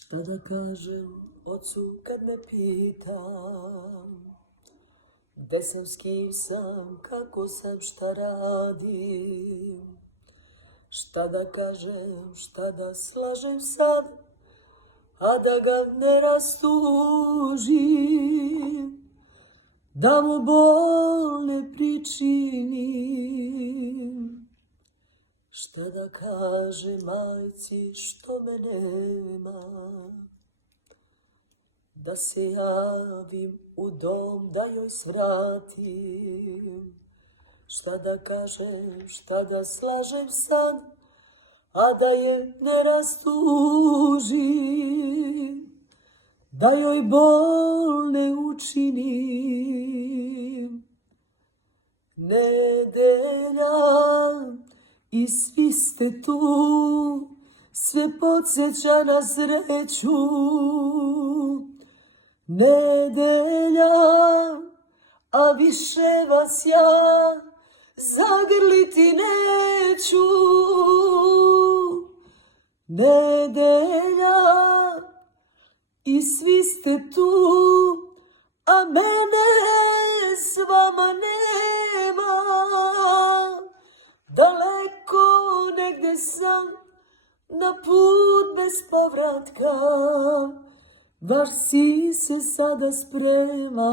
Šta da kažem ocu kad me pita, gde sam, s kim sam, kako sam, šta radim? Šta da kažem, šta da slažem sad, a da ga ne rastužim, da mu bol ne pričinim. Šta da kažem majci što me nema, da se javim u dom da joj svratim. Šta da kažem, šta da slažem sad, a da je ne rastužim, da joj bol ne učinim. Nedelja i svi ste tu, sve podsjeća na sreću. Nedelja, a više vas ja zagrliti neću. Nedelja, i svi ste tu, a mene s vama nema. Daleko negde sam, na put bez povratka, baš si se sada sprema.